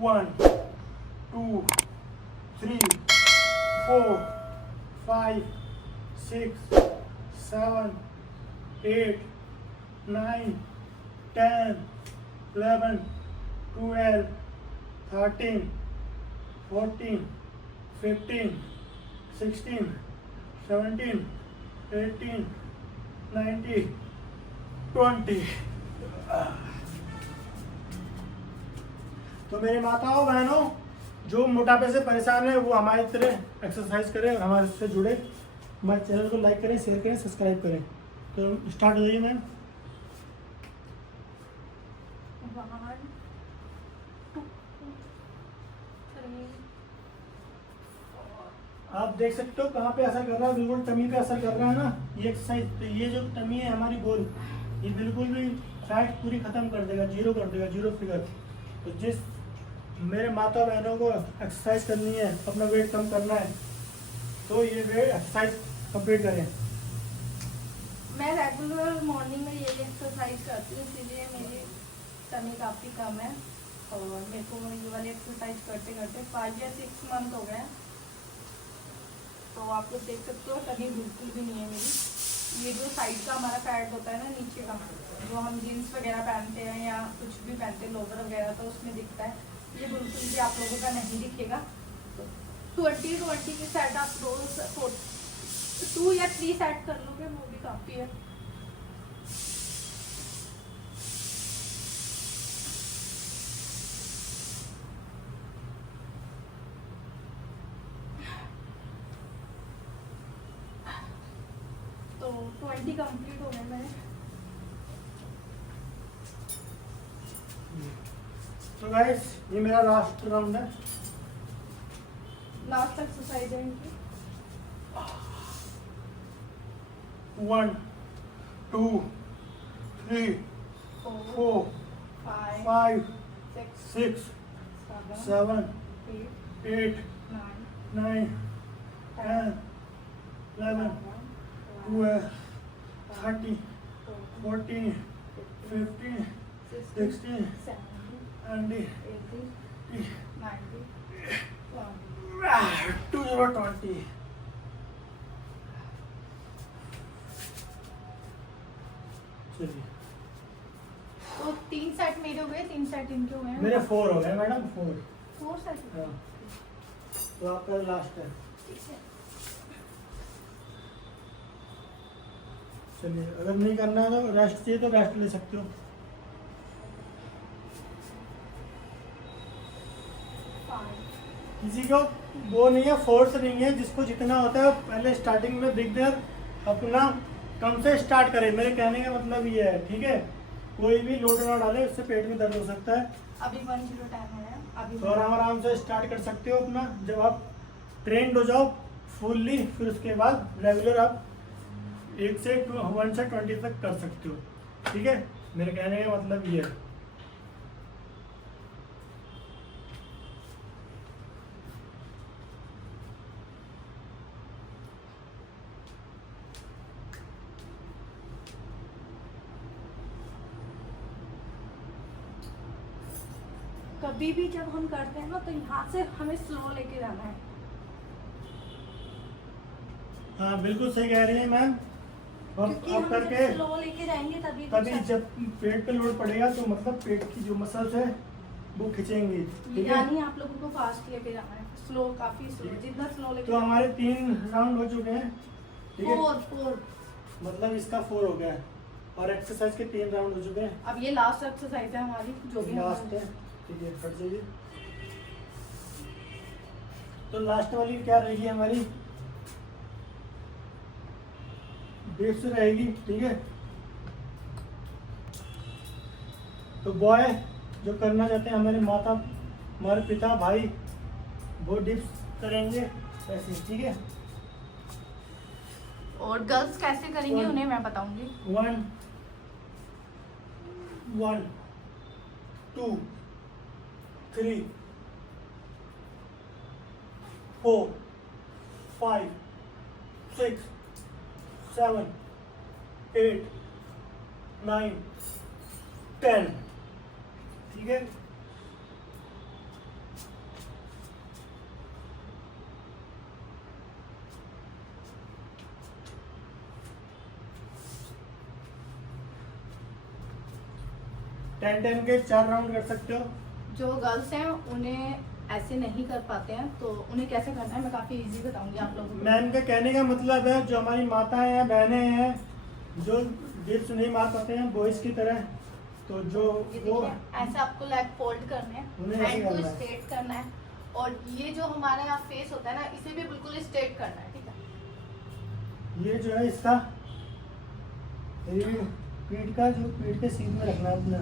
1 2 3 4 5 6 7 8 9 10 11 12 13 14 15 16 17 18 19 20। तो मेरी माताओं बहनों, जो मोटापे से परेशान है वो हमारी तरह एक्सरसाइज करें, हमारे से जुड़े, हमारे चैनल को लाइक करें, शेयर करें, सब्सक्राइब करें। तो स्टार्ट हो जाइए मैम। 1 2 3 आप देख सकते हो कहाँ पे असर कर रहा है, बिल्कुल टमी पे असर कर रहा है ना ये एक्सरसाइज। तो ये जो टमी है हमारी गोल, ये बिल्कुल भी फैट पूरी खत्म कर देगा, जीरो कर देगा, जीरो फिगर। तो जिस मेरे माता बहनों को एक्सरसाइज करनी है, अपना वेट कम करना है, तो ये वेट एक्सरसाइज कंप्लीट करें। मैं रेगुलर मॉर्निंग में यही एक्सरसाइज करती हूँ, इसीलिए मेरी टमी काफ़ी कम है। और मेरे को ये वाली एक्सरसाइज करते करते 5 या 6 मंथ हो गए हैं। तो आप लोग देख सकते हो टमी बिल्कुल भी नहीं है मेरी। ये जो साइड का हमारा फैट होता है ना, नीचे का, जो हम जीन्स वगैरह पहनते हैं या कुछ भी पहनते हैं, लोवर वगैरह, तो उसमें दिखता है, ये बिल्कुल भी आप लोगों का नहीं दिखेगा। तो 20 के सेट आप रोज 2 या 3 सेट कर लोगे, वो भी काफ़ी है। तो 20 कंप्लीट हो गए मेरे। तो गाइस ये मेरा लास्ट राउंड है। लास्ट एक्सरसाइज है इनकी। 1 2 3 4 5 5 6 6 7 7 8 8 9 9 10 11 12 13 14 15 16 17 18 20 चलिए तो 3 सेट मेरे हो गए, 3 सेट इनके हुए हैं। मेरे 4 हो गए मैडम, 4। 4 सेट। हाँ, तो आपका लास्ट है। ठीक है। चलिए, अगर नहीं करना है तो रेस्ट चाहिए तो रेस्ट ले सकते हो। किसी को वो नहीं है, फोर्स नहीं है, जिसको जितना होता है पहले स्टार्टिंग में बिगनर अपना कम से स्टार्ट करे। मेरे कहने का मतलब ये है, ठीक है। कोई भी लोड ना डाले, उससे पेट में दर्द हो सकता है। अभी 10 टाइम है अभी। तो आराम से स्टार्ट कर सकते हो अपना। जब आप ट्रेंड हो जाओ फुल्ली, फिर उसके बाद रेगुलर आप 1 से 20 तक कर सकते हो, ठीक है। मेरे कहने का मतलब ये है। कभी भी जब हम करते हैं ना, तो यहाँ से हमें स्लो लेके जाना है। हाँ बिल्कुल सही कह रही है मैम। और क्योंकि अब हम करके जब स्लो लेके जाएंगे तभी तभी जब पेट पे लोड पड़ेगा तो मतलब पेट की जो मसल्स है वो खिंचेंगी, ठीक है। यानी आप लोगों को फास्ट लेके जाना है, स्लो, काफी स्लो, जितना स्लो लेके। तो हमारे 3 राउंड हो चुके हैं, ठीक है। 4 मतलब इसका 4 हो गया है और एक्सरसाइज के 3 राउंड हो चुके हैं। अब ये लास्ट एक्सरसाइज है हमारी, जो भी लास्ट है, ठीक है। फट जाइए। तो लास्ट वाली क्या रहेगी हमारी, डिप्स रहेगी, ठीक है। तो बॉय जो करना चाहते हैं, हमारे माता, हमारे पिता, भाई, वो डिप्स करेंगे ऐसे, ठीक है। और गर्ल्स कैसे करेंगे उन्हें मैं बताऊंगी। 1 1 2 3 4 5 6 7 8 9 10, ठीक है। 10 के 4 राउंड कर सकते हो। जो गर्ल्स हैं उन्हें ऐसे नहीं कर पाते हैं, तो उन्हें कैसे करना है मैं काफ़ी इजी बताऊंगी आप लोगों को। मैम का कहने का मतलब है जो हमारी माताएं हैं, बहनें हैं, जो डिप्स नहीं मार पाते हैं बॉयज की तरह, तो जो ये वो देखिए ऐसे आपको लेग फोल्ड करने उन्हें हैं, ऐसे हैंड को करना है। स्ट्रेट करना है, और ये जो हमारा यहाँ फेस होता है ना, इसे भी बिल्कुल स्ट्रेट करना है, ठीक है। ये जो है इसका पीठ का जो पीठ के सीध में रखना है अपना।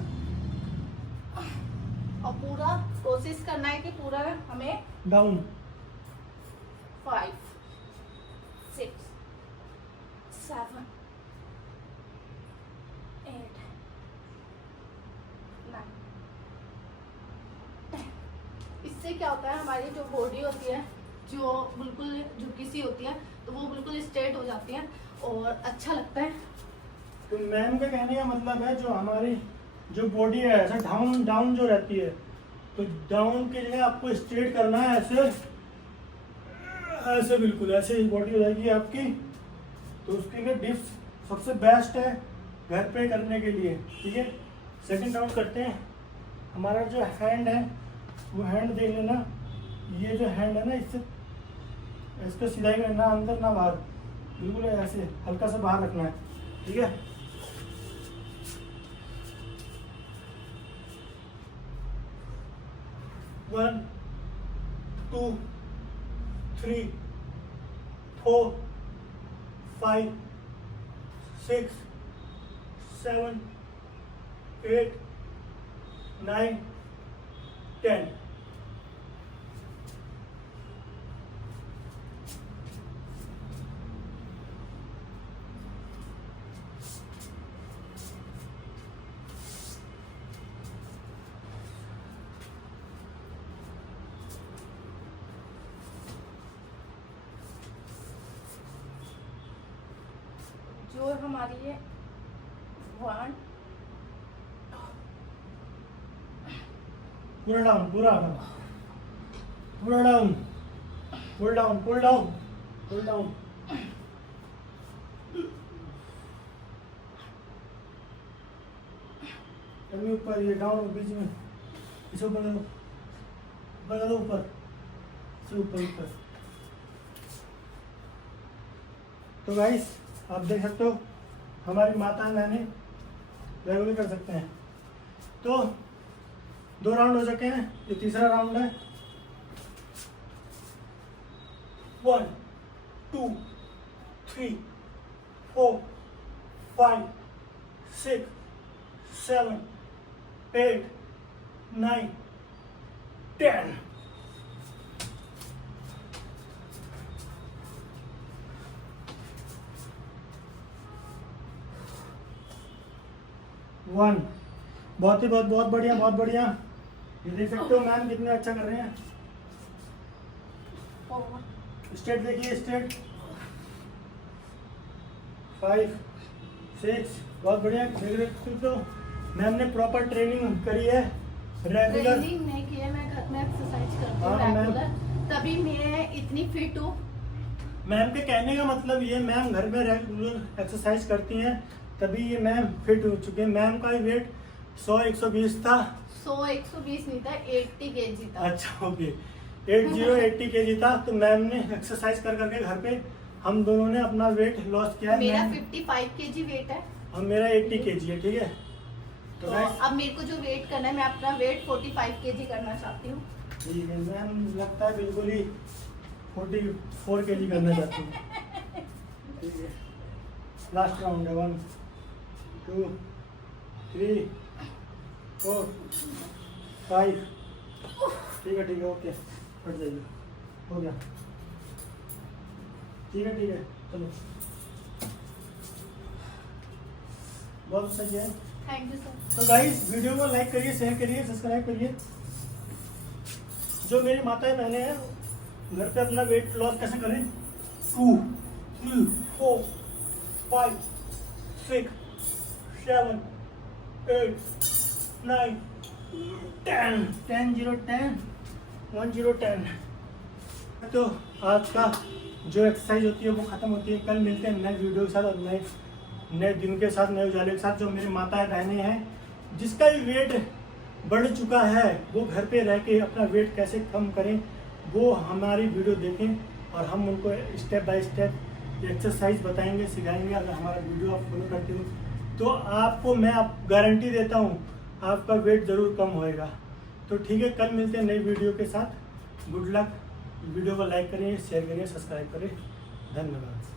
और पूरा कोशिश करना है कि पूरा हमें डाउन 5 6 7 8 9 10। इससे क्या होता है, हमारी जो बॉडी होती है जो बिल्कुल झुकी सी होती है, तो वो बिल्कुल स्ट्रेट हो जाती है और अच्छा लगता है। तो मैम का कहने का मतलब है जो हमारी जो बॉडी है ऐसा डाउन डाउन जो रहती है, तो डाउन की जगह आपको स्ट्रेट करना है, ऐसे ऐसे बिल्कुल ऐसे ही बॉडी हो जाएगी आपकी। तो उसके लिए डिप्स सबसे बेस्ट है घर पे करने के लिए, ठीक है। सेकंड राउंड करते हैं। हमारा जो हैंड है वो हैंड देख लेना, ये जो हैंड है ना, इससे इसको सीधा ही करना, अंदर ना बाहर, बिल्कुल ऐसे हल्का सा बाहर रखना है, ठीक है। वन 2 3 4 5 6 7 8 9 10। जो हमारी ये 1 पूरा डाउन, पूरा पूरा down, pull down, pull down, pull down. अभी ऊपर, ये डाउन बीच में, इसे ऊपर करो, ऊपर करो, ऊपर से ऊपर ऊपर। तो गाइस आप देख सकते हो हमारी माता बहने रेगुलर कर सकते हैं। तो 2 राउंड हो चुके हैं, ये तीसरा राउंड है। 1 2 3 4 5 6 7 8 9 10। वन, बहुत ही बहुत बढ़िया, बहुत बढ़िया। ये देख सकते हो मैम कितने अच्छा कर रहे हैं। स्ट्रेट देखिए, स्ट्रेट 5 6, बहुत बढ़िया। देख सकते हो मैम ने प्रॉपर ट्रेनिंग करी है, रेगुलर। ट्रेनिंग नहीं की है, मैं घर में एक्सरसाइज करती हूँ हाँ, मैम। रेगुलर, तभी मैं इतनी फिट हूँ। मैम के कहने का मतलब ये, मैम घर में रेगुलर एक्सरसाइज करती हैं, तभी ये मैम फिट हो चुके हैं। मैम का वेट 100-120 था। 100-120 नहीं था, 80 kg था। अच्छा, ओके, 80 kg था। तो मैम ने एक्सरसाइज कर करके घर पे हम दोनों ने अपना वेट लॉस किया है। मेरा मैम- 55 kg वेट है, और मेरा 80 kg है, ठीक है। तो तो guys, अब मेरे को जो वेट करना है, मैं अपना वेट 45 kg करना चाहती हूँ। ठीक है, मैम लगता है बिल्कुल ही 44 kg करना चाहती हूँ, ठीक है। लास्ट राउंड है। 1 2 3 4 5। ठीक है, ओके, हट जाइए, हो गया, ठीक है, चलो, बहुत अच्छा किया है। Thank you sir. तो गाइस वीडियो को लाइक करिए, शेयर करिए, सब्सक्राइब करिए। जो मेरी माताएं बहनें हैं घर पे अपना वेट लॉस कैसे करें। 2 3 4 5 6 7 8 9 10 10 0 10 1 0 10। तो आज का जो एक्सरसाइज होती है वो ख़त्म होती है। कल मिलते हैं नए वीडियो के साथ और नए दिन के साथ, नए उजाले के साथ। जो मेरी माताएं बहनें हैं जिसका भी वेट बढ़ चुका है वो घर पे रह के अपना वेट कैसे कम करें वो हमारी वीडियो देखें और हम उनको स्टेप बाय स्टेप एक्सरसाइज बताएंगे, सिखाएंगे। अगर हमारा वीडियो आप फॉलो करते हो तो आपको मैं गारंटी देता हूँ आपका वेट ज़रूर कम होएगा। तो ठीक है, कल मिलते हैं नई वीडियो के साथ। Good luck. वीडियो को लाइक करिए, शेयर करिए, सब्सक्राइब करें। धन्यवाद।